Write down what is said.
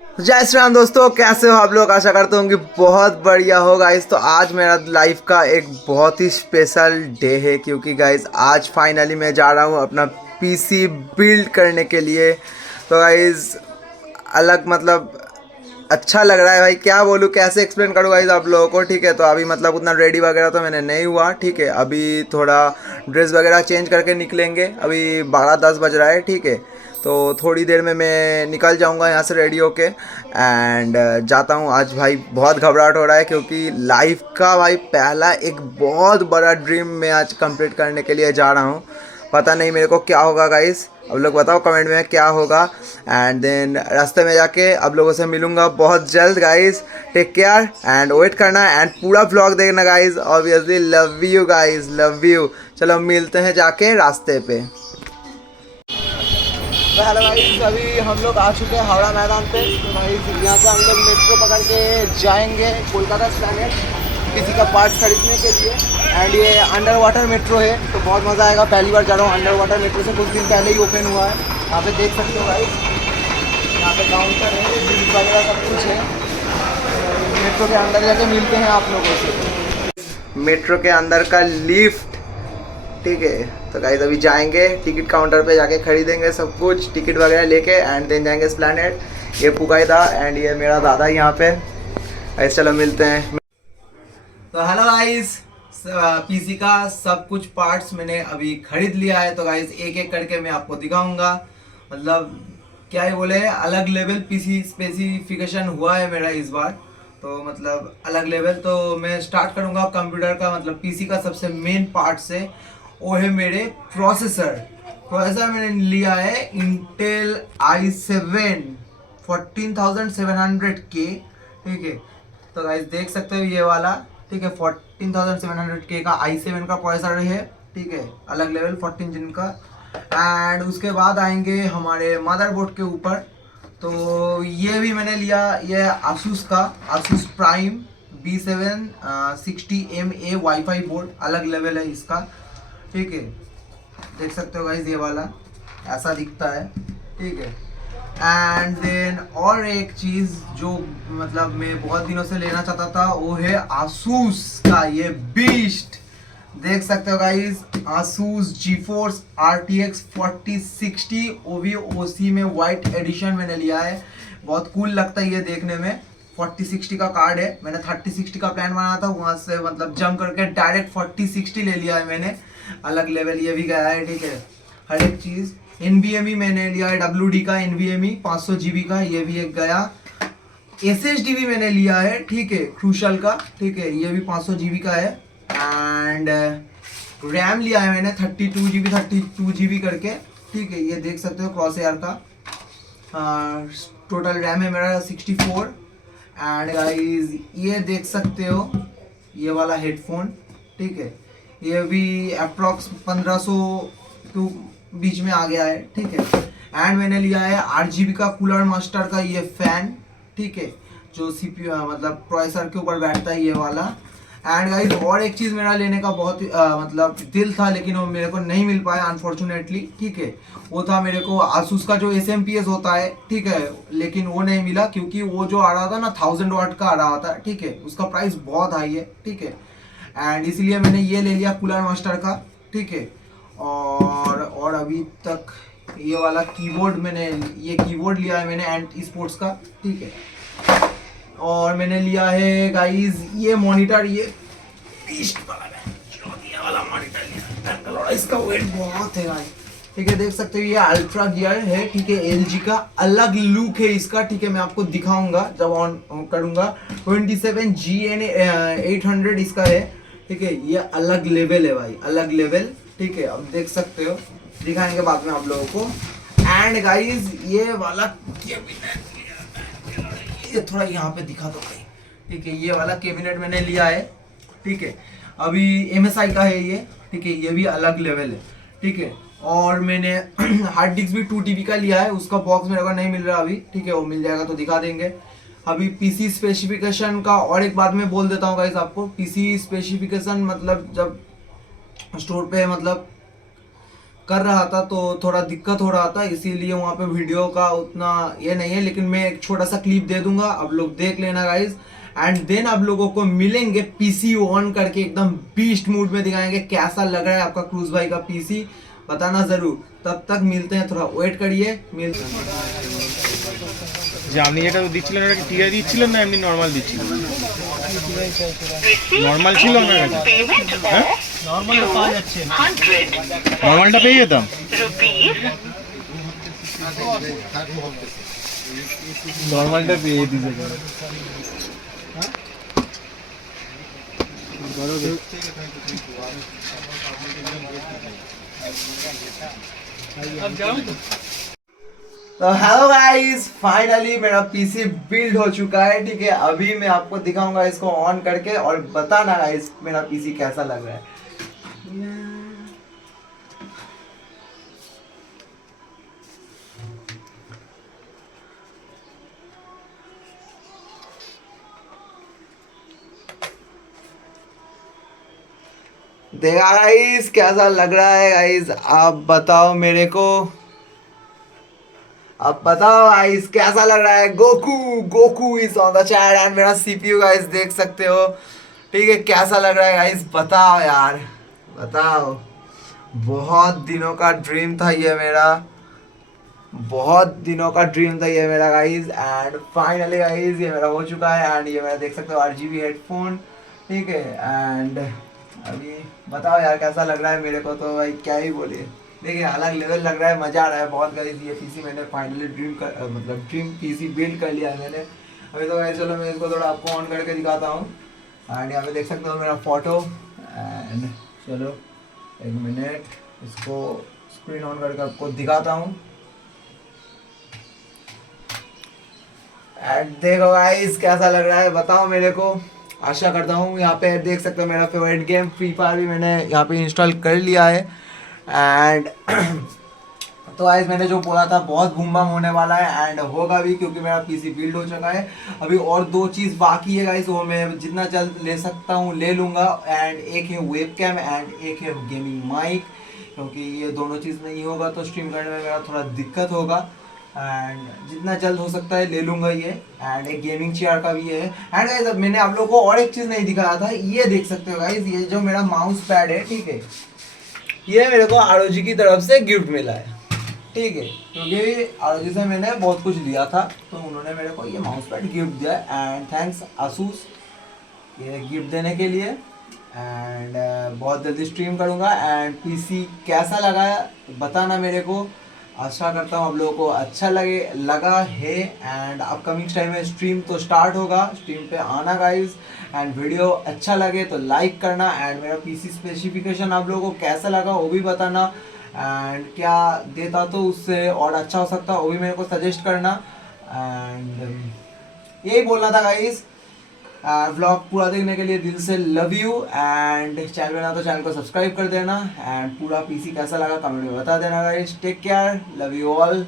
जय श्री राम दोस्तों, कैसे हो आप लोग। आशा करता हूँ कि बहुत बढ़िया हो गाइस। तो आज मेरा लाइफ का एक बहुत ही स्पेशल डे है, क्योंकि गाइस आज फाइनली मैं जा रहा हूँ अपना पीसी बिल्ड करने के लिए। तो गाइस अलग मतलब अच्छा लग रहा है भाई, क्या बोलूँ, कैसे एक्सप्लेन करूँ गाइस आप लोगों को। ठीक है, तो अभी मतलब उतना रेडी वगैरह तो मैंने नहीं हुआ। ठीक है, अभी थोड़ा ड्रेस वगैरह चेंज करके निकलेंगे। अभी 12-10 बज रहा है। ठीक है, तो थोड़ी देर में मैं निकल जाऊंगा यहाँ से रेडी होके एंड जाता हूँ। आज भाई बहुत घबराहट हो रहा है, क्योंकि लाइफ का भाई पहला एक बहुत बड़ा ड्रीम मैं आज कंप्लीट करने के लिए जा रहा हूँ। पता नहीं मेरे को क्या होगा गाइस, अब लोग बताओ कमेंट में क्या होगा। एंड देन रास्ते में जाके आप लोगों से मिलूंगा बहुत जल्द guys. Take care and wait करना एंड पूरा व्लॉग देखना guys. Obviously love you guys, love you. चलो मिलते हैं जाके रास्ते पे। तो हेलो गाइस, अभी हम लोग आ चुके हैं हावड़ा मैदान पे। तो गाइस यहाँ से हम लोग मेट्रो पकड़ के जाएंगे कोलकाता प्लैनेट किसी का पार्ट्स खरीदने के लिए। एंड ये अंडर वाटर मेट्रो है, तो बहुत मज़ा आएगा। पहली बार जा रहा हूँ अंडर वाटर मेट्रो से, कुछ दिन पहले ही ओपन हुआ है। यहाँ पे देख सकते हो गाइस, यहाँ पे काउंटर है, बिल वगैरह सब कुछ है। मेट्रो के अंदर जाके मिलते हैं आप लोगों से। मेट्रो के अंदर का लिफ्ट। ठीक है, तो गाइस अभी जाएंगे टिकट काउंटर पे, जाके खरीदेंगे सब कुछ टिकट वगैरह लेके एंड देन जाएंगे स्प्लैनेट। ये पुकाईदा एंड ये मेरा दादा यहाँ पे। गाइस चलो मिलते हैं। तो हेलो गाइस, पीसी का सब कुछ पार्ट्स मैंने अभी खरीद लिया है। तो गाइस एक एक करके मैं आपको दिखाऊंगा। मतलब क्या ही बोले, अलग लेवल पीसी स्पेसिफिकेशन हुआ है मेरा इस बार। तो मतलब अलग लेवल। तो मैं स्टार्ट करूंगा कंप्यूटर का, मतलब पीसी का सबसे मेन पार्ट से। वो है मेरे प्रोसेसर मैंने लिया है इंटेल i7 14700K। ठीक है, तो गाइस देख सकते हो ये वाला। ठीक है, 14700K का i7 का प्रोसेसर है। ठीक है, अलग लेवल 14 जिन का। एंड उसके बाद आएंगे हमारे मदरबोर्ड के ऊपर। तो ये भी मैंने लिया, ये asus का asus prime B760MA wifi board, अलग लेवल है इसका। ठीक है, देख सकते हो गाइस ये वाला ऐसा दिखता है। ठीक है, एंड देन और एक चीज़ जो मतलब मैं बहुत दिनों से लेना चाहता था, वो है asus का ये बीस्ट। देख सकते हो गाइस, asus GeForce RTX 4060, वो भी ओसी में वाइट एडिशन मैंने लिया है। बहुत कूल लगता है ये देखने में। 4060 का कार्ड है, मैंने 3060 का प्लान बनाया था, वहां से मतलब जंप करके डायरेक्ट 4060 ले लिया है मैंने। अलग लेवल ये भी गया है। ठीक है, हर एक चीज़। NVMe मैंने लिया है, WD का NVMe 500 GB का, ये भी एक गया। SSD भी मैंने लिया है, ठीक है, क्रूशल का। ठीक है, ये भी 500 GB का है। एंड रैम लिया है मैंने 32 GB करके। ठीक है, ये देख सकते हो क्रॉस एयर का। टोटल रैम है मेरा 64। एंड गाइस ये देख सकते हो ये वाला हेडफोन। ठीक है, ये भी अप्रॉक्स 1500 टू बीच में आ गया है। ठीक है, एंड मैंने लिया है RGB का कूलर मास्टर का ये फैन। ठीक है, जो CPU मतलब प्रोसेसर के ऊपर बैठता है ये वाला। एंड गाइस और एक चीज़ मेरा लेने का बहुत मतलब दिल था, लेकिन वो मेरे को नहीं मिल पाया अनफॉर्चुनेटली। ठीक है, वो था मेरे को asus का जो SMPS होता है। ठीक है, लेकिन वो नहीं मिला, क्योंकि वो जो आ रहा था ना 1000 वाट का आ रहा था। ठीक है, उसका प्राइस बहुत हाई है। ठीक है, एंड इसलिए मैंने ये ले लिया कूलर मास्टर का। ठीक है, और अभी तक ये वाला कीबोर्ड मैंने, ये कीबोर्ड लिया है मैंने एंड स्पोर्ट्स का। ठीक है, और मैंने लिया है गाइस ये मॉनिटर, ये बीस्ट वाला है, ये वाला मॉनिटर लिया है। इसका वेट बहुत है गाइस। ठीक है, देख सकते हो ये अल्ट्रा गियर है। ठीक है, LG का अलग लुक है इसका। ठीक है, मैं आपको दिखाऊंगा जब ऑन करूंगा। 27GN 800 इसका है। ठीक है, ये अलग लेवल है भाई, अलग लेवल। ठीक है, अब देख सकते हो, दिखाएंगे बाद में आप लोगों को। एंड गाइस ये वाला कैबिनेट, ये थोड़ा यहाँ पे दिखा दो भाई। ठीक है, ये वाला कैबिनेट मैंने लिया है। ठीक है, अभी MSI का है ये। ठीक है, ये भी अलग लेवल है। ठीक है, और मैंने हार्ड डिस्क भी 2 TB का लिया है, उसका बॉक्स मेरे को नहीं मिल रहा अभी। ठीक है, वो मिल जाएगा तो दिखा देंगे। अभी पीसी स्पेसिफिकेशन का और एक बात मैं बोल देता हूँ गाइस आपको। पीसी स्पेसिफिकेशन मतलब जब स्टोर पे मतलब कर रहा था तो थोड़ा दिक्कत हो रहा था, इसीलिए वहाँ पे वीडियो का उतना ये नहीं है, लेकिन मैं एक छोटा सा क्लिप दे दूंगा, आप लोग देख लेना गाइज। एंड देन आप लोगों को मिलेंगे पीसी ऑन करके, एकदम बीस्ट मूड में दिखाएंगे कैसा लग रहा है आपका क्रूज भाई का पीसी, बताना जरूर। तब तक मिलते हैं, थोड़ा वेट करिए, मिलते हैं। যে আপনি যেটা দিচ্ছিলেন ওটা কি টিআই দিচ্ছিলেন না এমনি নর্মাল দিচ্ছিলেন? নর্মাল ছিল না হ্যাঁ, নর্মালটা পেয়ে যেতাম। নর্মালটা পেয়ে দিতে तो हेलो गाइस, फाइनली मेरा पीसी बिल्ड हो चुका है, ठीक है। अभी मैं आपको दिखाऊंगा इसको ऑन करके और बताना गाइस मेरा पीसी कैसा लग रहा है। देखा गाइस कैसा लग रहा है गाइस, आप बताओ मेरे को, अब बताओ गाइस कैसा लग रहा है। Goku Goku is on the chat and मेरा सीपीयू गाइस देख सकते हो, ठीक है। कैसा लग रहा है गाइस, बताओ यार, बताओ। बहुत दिनों का ड्रीम था ये मेरा, बहुत दिनों का ड्रीम था ये मेरा गाइस, एंड फाइनली गाइस ये मेरा हो चुका है। एंड ये मेरा देख सकते हो RGB हेडफोन, ठीक है। एंड अभी बताओ यार कैसा लग रहा है मेरे को, तो भाई क्या ही बोलिए। देखिए अलग लेवल लग रहा है, मज़ा आ रहा है बहुत गाइस। ये पीसी मैंने फाइनली ड्रीम पीसी बिल्ड कर लिया है मैंने। अभी तो गाइस चलो मैं इसको थोड़ा आपको ऑन करके दिखाता हूँ। एंड यहाँ पे देख सकते हो मेरा फोटो। एंड चलो एक मिनट, इसको स्क्रीन ऑन करके आपको दिखाता हूँ। एंड देखो गाइस कैसा लग रहा है, बताओ मेरे को। आशा करता हूँ, यहाँ पे देख सकते हो मेरा फेवरेट गेम फ्री फायर भी मैंने यहाँ पे इंस्टॉल कर लिया है। एंड तो गाइस मैंने जो बोला था बहुत बूम बम होने वाला है, एंड होगा भी, क्योंकि मेरा पीसी बिल्ड हो चुका है। अभी और 2 चीज़ बाकी है गाइस, वो मैं जितना जल्द ले सकता हूँ ले लूँगा। एंड एक है वेबकैम एंड एक है गेमिंग माइक, क्योंकि ये दोनों चीज़ नहीं होगा तो स्ट्रीम करने में मेरा थोड़ा दिक्कत होगा। एंड जितना जल्द हो सकता है ले लूँगा ये। एंड एक गेमिंग चेयर का भी है। एंड गाइस अब मैंने आप लोगों को और एक चीज़ नहीं दिखाया था, ये देख सकते हो गाइस, ये जो मेरा माउस पैड है, ठीक है, ये मेरे को ROG की तरफ से गिफ्ट मिला है, ठीक है। क्योंकि ROG से मैंने बहुत कुछ लिया था, तो उन्होंने मेरे को ये माउस पैड गिफ्ट दिया। एंड थैंक्स आसूस ये गिफ्ट देने के लिए। एंड बहुत जल्दी स्ट्रीम करूँगा। एंड पीसी कैसा लगा बताना मेरे को। आशा करता हूँ आप लोगों को अच्छा लगा है। एंड अपकमिंग टाइम में स्ट्रीम तो स्टार्ट होगा, स्ट्रीम पे आना गाइस। एंड वीडियो अच्छा लगे तो लाइक करना। एंड मेरा पीसी स्पेसिफिकेशन आप लोगों को कैसा लगा वो भी बताना। एंड क्या देता तो उससे और अच्छा हो सकता वो भी मेरे को सजेस्ट करना। एंड यही बोलना था गाइस। व्लॉग पूरा देखने के लिए दिल से लव यू। एंड चैनल बना तो चैनल को सब्सक्राइब कर देना। एंड पूरा पीसी कैसा लगा कमेंट में बता देना guys. Take care, love you all.